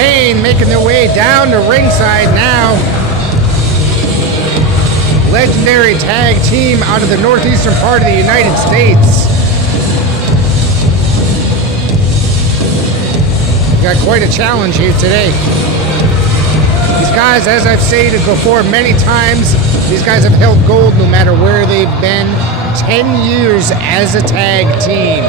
Payne making their way down to ringside now. Legendary tag team out of the northeastern part of the United States. We got quite a challenge here today. These guys, as I've stated before many times, these guys have held gold no matter where they've been. 10 years as a tag team.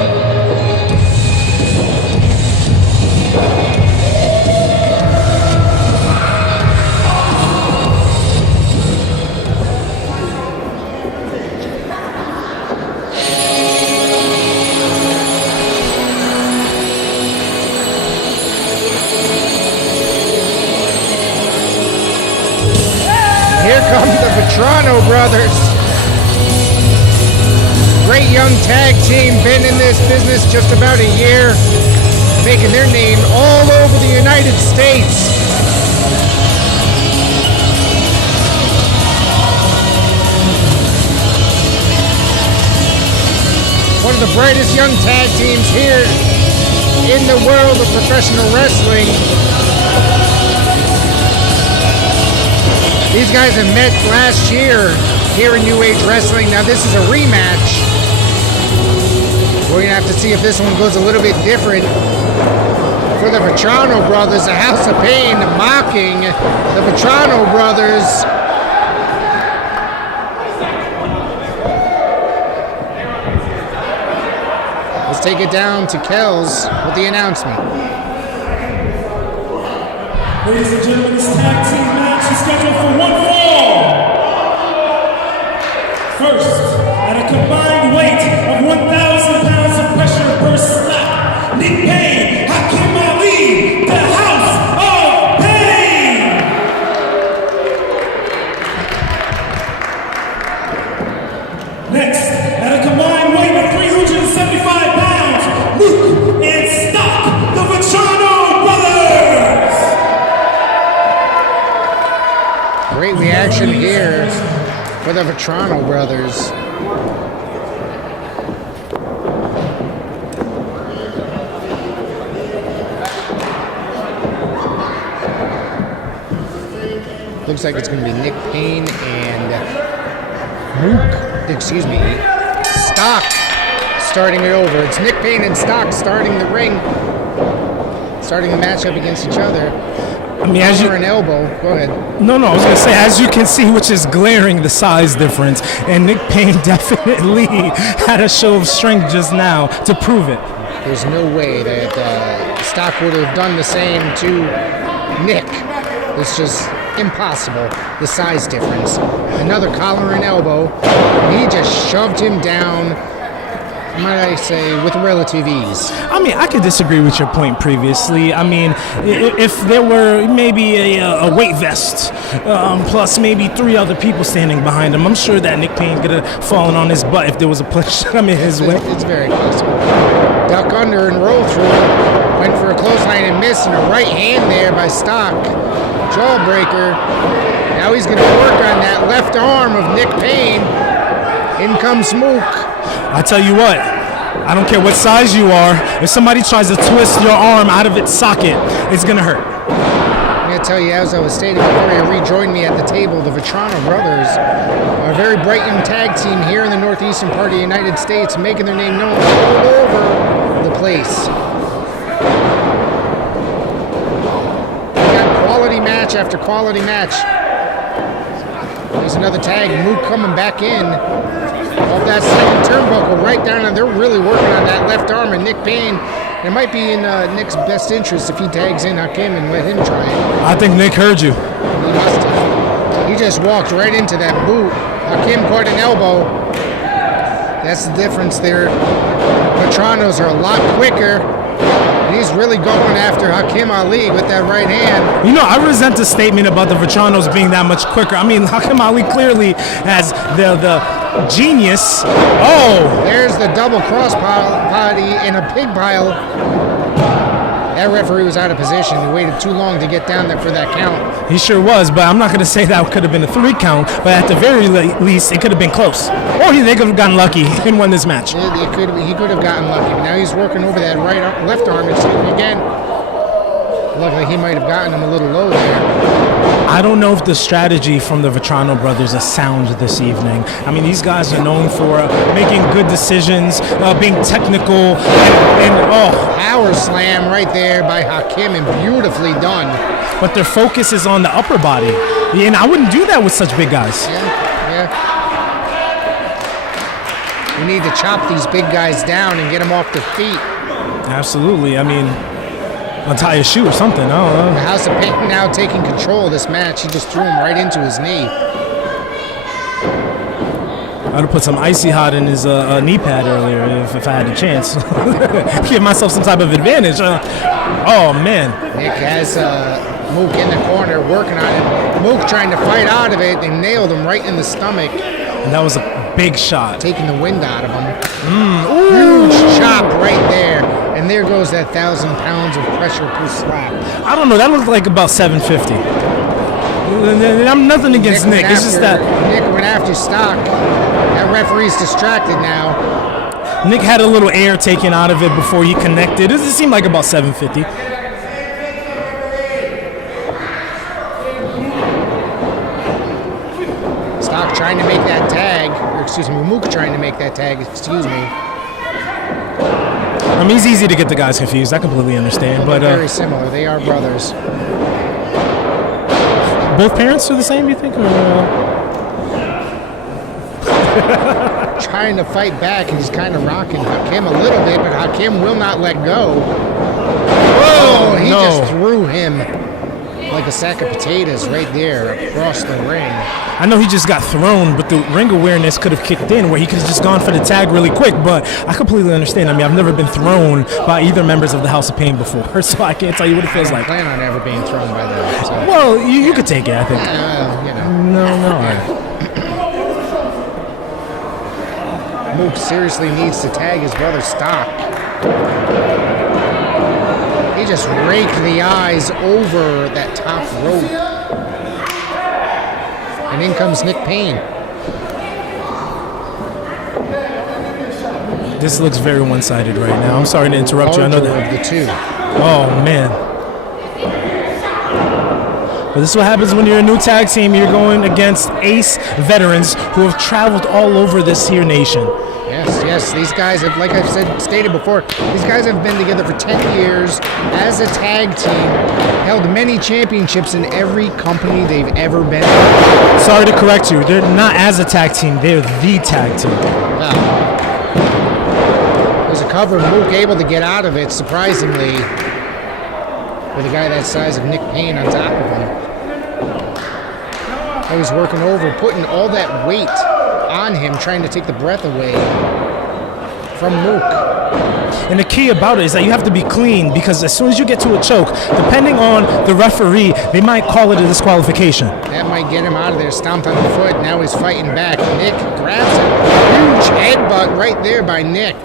Here come the Vetrano brothers. Great young tag team, been in this business just about a year, making their name all over the United States. One of the brightest young tag teams here in the world of professional wrestling. These guys have met last year here in New Age Wrestling. Now this is a rematch. We're going to have to see if this one goes a little bit different. For the Vetrano brothers, the House of Payne mocking the Vetrano brothers. Let's take it down to Kells with the announcement. Ladies and gentlemen, this tag team match is scheduled for one fall. First, at a combined weight of 1,000 pounds of pressure per slap, Nick Payne, Hakim Ali, the House of Payne. Next, at a combined weight of 375 pounds, Luke and Stock, the Vetrano brothers. Great reaction here for the Vetrano brothers. Looks like it's going to be Nick Payne and Stock starting it over. It's Nick Payne and Stock starting the ring, starting the matchup against each other. I mean, as you an elbow. Go ahead. No, I was gonna say, as you can see, which is glaring, the size difference, and Nick Payne definitely had a show of strength just now to prove it. There's no way that Stock would have done the same to Nick. It's just impossible, the size difference. Another collar and elbow. He just shoved him down, might I say, with relative ease. I mean, I could disagree with your point previously. I mean, if there were maybe a weight vest, plus maybe 3 other people standing behind him, I'm sure that Nick Payne could have fallen on his butt if there was a push coming his way. It's very possible. Duck under and roll through. Went for a clothesline and missed, and a right hand there by Stock. Jawbreaker. Now he's going to work on that left arm of Nick Payne. In comes Smoke. I tell you what, I don't care what size you are, if somebody tries to twist your arm out of its socket, it's going to hurt. I'm going to tell you, as I was stating before you rejoined me at the table, the Vetrano brothers are a very bright young tag team here in the northeastern part of the United States, making their name known all over the place. Quality match after quality match. There's another tag. Mook coming back in off that second turnbuckle right down, and they're really working on that left arm. And Nick Payne, it might be in Nick's best interest if he tags in Hakim and let him try it. I think Nick heard you. He must have. He just walked right into that boot. Hakim caught an elbow. That's the difference there. Vetranos are a lot quicker. And he's really going after Hakim Ali with that right hand. You know, I resent the statement about the Vetranos being that much quicker. I mean, Hakim Ali clearly has the genius. Oh! There's the double cross body in a pig pile. That referee was out of position. He waited too long to get down there for that count. He sure was, but I'm not going to say that could have been a 3 count, but at the very least, it could have been close. Or they could have gotten lucky and won this match. He could have gotten lucky, but now he's working over that left arm. Again, Looked like he might have gotten him a little low there. I don't know if the strategy from the Vetrano brothers is sound this evening. I mean, these guys are known for making good decisions, being technical, and Power slam right there by Hakim and beautifully done. but their focus is on the upper body. Yeah, and I wouldn't do that with such big guys. Yeah. We need to chop these big guys down and get them off their feet. Absolutely. I mean, untie a shoe or something. I don't know. The House of Payne now taking control of this match. He just threw him right into his knee. I would have put some icy hot in his knee pad earlier if I had the chance. Give myself some type of advantage. Oh, man. Nick has Mook in the corner working on it. Mook trying to fight out of it. They nailed him right in the stomach, And that was a big shot. taking the wind out of him. Huge chop right there. And there goes that 1,000 pounds of pressure per slap. I don't know. That looked like about 750. And I'm nothing against Nick. It's just that Nick went after Stock. That referee's distracted now. Nick had a little air taken out of it before he connected. It seemed like about 750. Stock trying to make that tag. Or excuse me, Mook trying to make that tag. Excuse me. I mean, it's easy to get the guys confused. I completely understand. But Very similar. They are brothers. both parents are the same, you think? Or, Trying to fight back, and he's kind of rocking Hakim a little bit, but Hakim will not let go. Whoa! He just threw him like a sack of potatoes right there across the ring. I know he just got thrown, but the ring awareness could have kicked in where he could have just gone for the tag really quick, but I completely understand. I mean, I've never been thrown by either members of the House of Pain before, so I can't tell you what it feels I don't like. plan on ever being thrown by them. So. Well, you could take it, I think. You know. No. Mook seriously needs to tag his brother Stock. He just raked the eyes over that top rope. And in comes Nick Payne. This looks very one-sided right now. I'm sorry to interrupt you. I know Larger that. of the two. Oh, man. But this is what happens when you're a new tag team. You're going against ace veterans who have traveled all over this here nation. Yes. These guys have, like I've stated before, these guys have been together for 10 years as a tag team, held many championships in every company they've ever been in. Sorry to correct you. They're not as a tag team. They're the tag team. Wow. There's a cover, Mook able to get out of it, surprisingly, with a guy that size of Nick Payne on top of him. He was working over, putting all that weight on him, trying to take the breath away from Mook. And the key about it is that you have to be clean, because as soon as you get to a choke, depending on the referee, they might call it a disqualification. That might get him out of there, stomped on the foot. Now he's fighting back. Nick grabs him. Huge headbutt right there by Nick.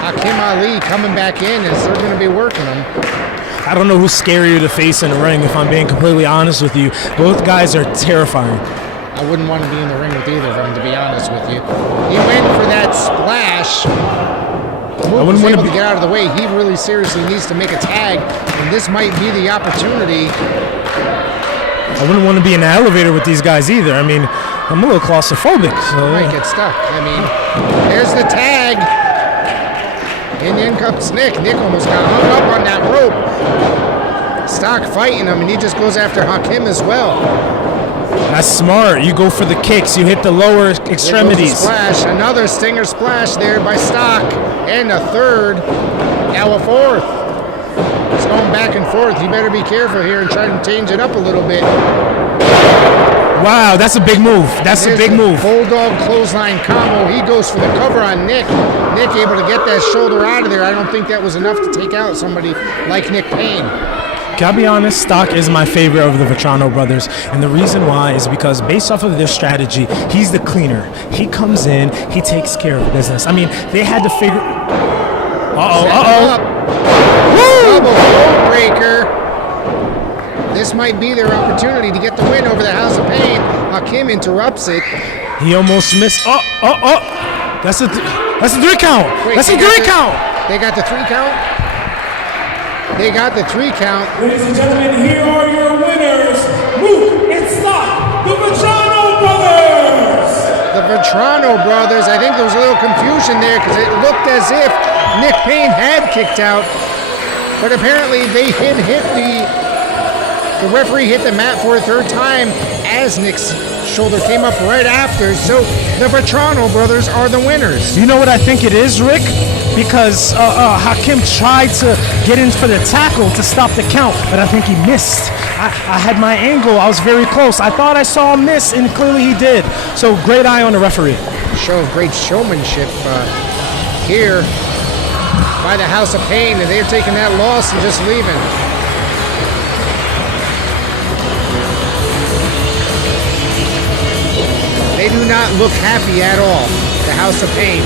Hakim Ali coming back in as they're going to be working him. I don't know who's scarier to face in the ring, if I'm being completely honest with you. Both guys are terrifying. I wouldn't want to be in the ring with either of them, to be honest with you. He went for that splash. Mook was able to get out of the way. He really seriously needs to make a tag, and this might be the opportunity. I wouldn't want to be in the elevator with these guys either. I mean, I'm a little claustrophobic. So, Might get stuck. I mean, there's the tag. And in comes Nick. Nick almost got hung up on that rope. Stock fighting him, and he just goes after Hakim as well. That's smart. You go for the kicks. You hit the lower extremities. Splash. Another stinger splash there by Stock. And a third. Now a fourth. It's going back and forth. You better be careful here and try to change it up a little bit. Wow, that's a big move. That's a big move. Bulldog clothesline combo. He goes for the cover on Nick. Nick able to get that shoulder out of there. I don't think that was enough to take out somebody like Nick Payne. Can I be honest? Stock is my favorite of the Vetrano brothers, and the reason why is because based off of their strategy, he's the cleaner. He comes in, he takes care of business. I mean, they had to figure. Double rope breaker. This might be their opportunity to get the win over the House of Pain. Hakim interrupts it. He almost missed. That's a 3 count. Wait, That's a he 3 got count. They got the 3 count. They got the 3 count. Ladies and gentlemen, here are your winners, Luke and Stock, the Vetrano brothers. The Vetrano brothers. I think there was a little confusion there because it looked as if Nick Payne had kicked out, but apparently they hit the referee hit the mat for a 3rd time as Nick's shoulder came up right after. So the Vetrano brothers are the winners. You know what I think it is, Rick? Because Hakim tried to get in for the tackle to stop the count, but I think he missed. I had my angle. I was very close. I thought I saw him miss, and clearly he did. So great eye on the referee. Show of great showmanship here by the House of Payne, and they're taking that loss and just leaving. They do not look happy at all, the House of Payne.